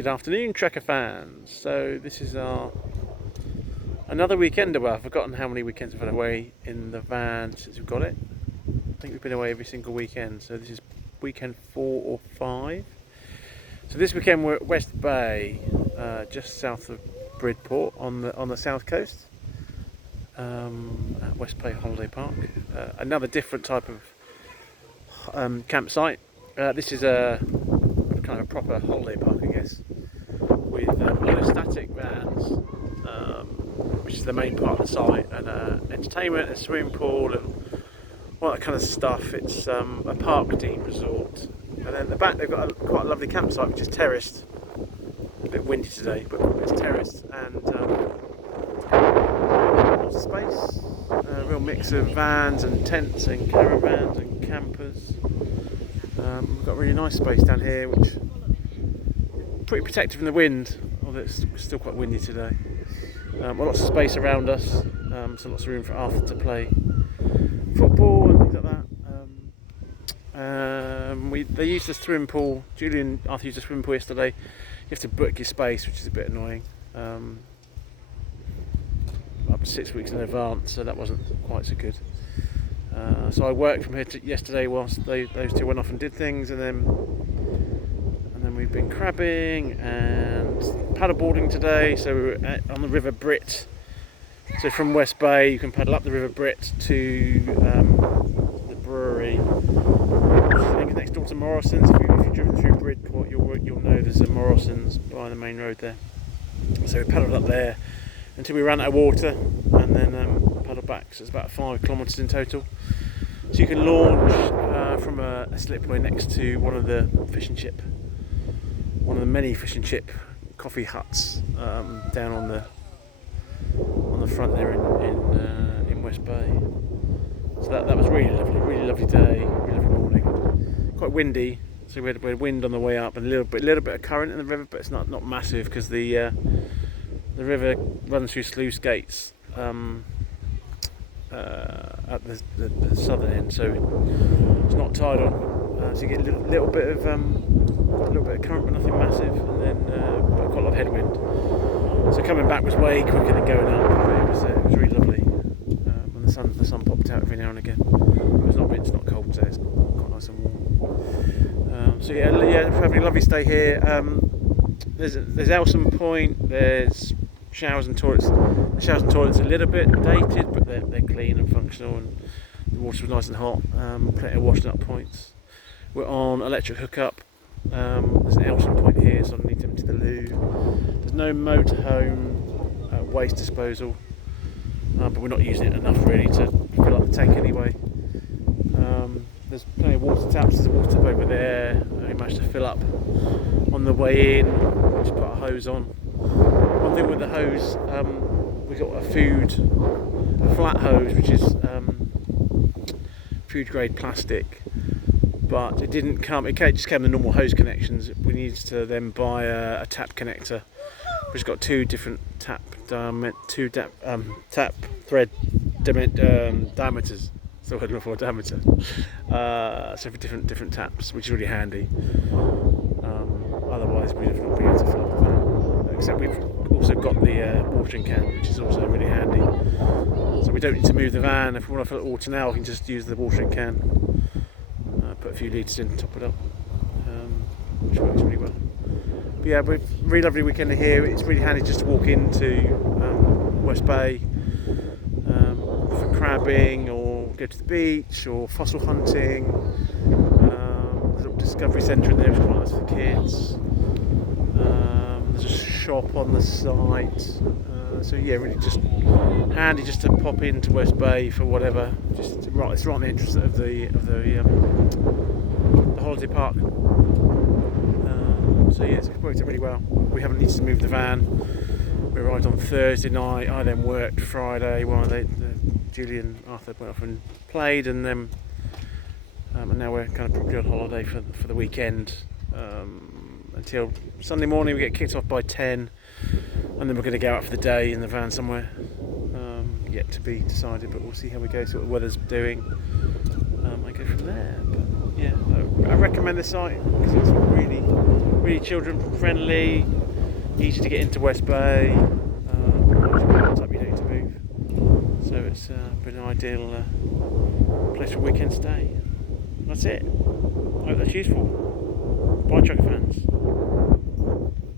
Good afternoon, Trekker fans. So this is another weekend away. I've forgotten how many weekends we've been away in the van since we've got it. I think we've been away every single weekend. So this is weekend 4 or 5. So this weekend we're at West Bay, just south of Bridport on the south coast, at West Bay Holiday Park. Another different type of campsite. This is a kind of a proper holiday park, I guess, with a lot of static vans, which is the main part of the site, and entertainment, a swimming pool, and all that kind of stuff. It's a park themed resort, and then at the back they've got quite a lovely campsite which is terraced. A bit windy today, but it's terraced, and lots of space. A real mix of vans and tents and caravans and campers. We've got a really nice space down here, which is pretty protected from the wind, although it's still quite windy today. Lots of space around us, so lots of room for Arthur to play football and things like that. They used the swimming pool. Arthur used the swimming pool yesterday. You have to book your space, which is a bit annoying. Up to 6 weeks in advance, so that wasn't quite so good. So I worked from here yesterday whilst those two went off and did things, and then we've been crabbing and paddleboarding today. So we were on the River Brit. So from West Bay you can paddle up the River Brit to the brewery. I think it's next door to Morrison's. If you've driven through Bridport, you'll know there's a Morrison's by the main road there. So we paddled up there until we ran out of water, and then paddled back. So it's about 5 kilometres in total. So you can launch from a slipway next to one of the many fish and chip coffee huts down on the front there in West Bay. So that was really lovely day, really lovely morning. Quite windy, so we had wind on the way up and a little bit of current in the river, but it's not massive because the river runs through sluice gates at the southern end, so it's not tidal. So you get a little bit of current, but nothing massive, and then but quite a lot of headwind. So coming back was way quicker than going up, but it was really lovely. And the sun popped out every now and again. It's not cold today. It's quite nice and warm. So we're having a lovely stay here. There's Elson Point. There's showers and toilets. The showers and toilets are a little bit dated, but they're clean and functional, and the water was nice and hot. Plenty of washing up points. We're on electric hookup. There's an Elson Point here, so I need them to the loo. There's no motorhome waste disposal, but we're not using it enough really to fill up the tank anyway. There's plenty of water taps. There's a water tap over there. We managed to fill up on the way in. Just put a hose on. One thing with the hose, we got a flat hose, which is food grade plastic, but it didn't come. It just came with the normal hose connections. We needed to then buy a tap connector, which has got two different tap thread diameters. So I don't know diameter. So for different taps, which is really handy. Otherwise, we'd have not been able to fill up the van. Except we've also got the watering can, which is also really handy. So we don't need to move the van. If we want to fill it water now, we can just use the watering can. Put a few litres in, top it up, which works really well. But yeah, we're really lovely weekend here. It's really handy just to walk into West Bay for crabbing, or go to the beach, or fossil hunting. There's a little discovery centre in there, which is quite nice for the kids. There's a shop on the site. So yeah, really just handy just to pop into West Bay for whatever. It's right on the entrance of the holiday park. So yeah, it's worked out really well. We haven't needed to move the van. We arrived on Thursday night. I then worked Friday while Julie and Arthur went off and played, and then and now we're kind of probably on holiday for the weekend until Sunday morning. We get kicked off by 10. And then we're going to go out for the day in the van somewhere, yet to be decided, but we'll see how we go, see what the weather's doing, and go from there. But yeah, I recommend this site because it's really really children friendly, easy to get into West Bay. Up, you don't need to move, so it's been an ideal place for a weekend stay. That's it. I hope that's useful. Bye, trucker fans.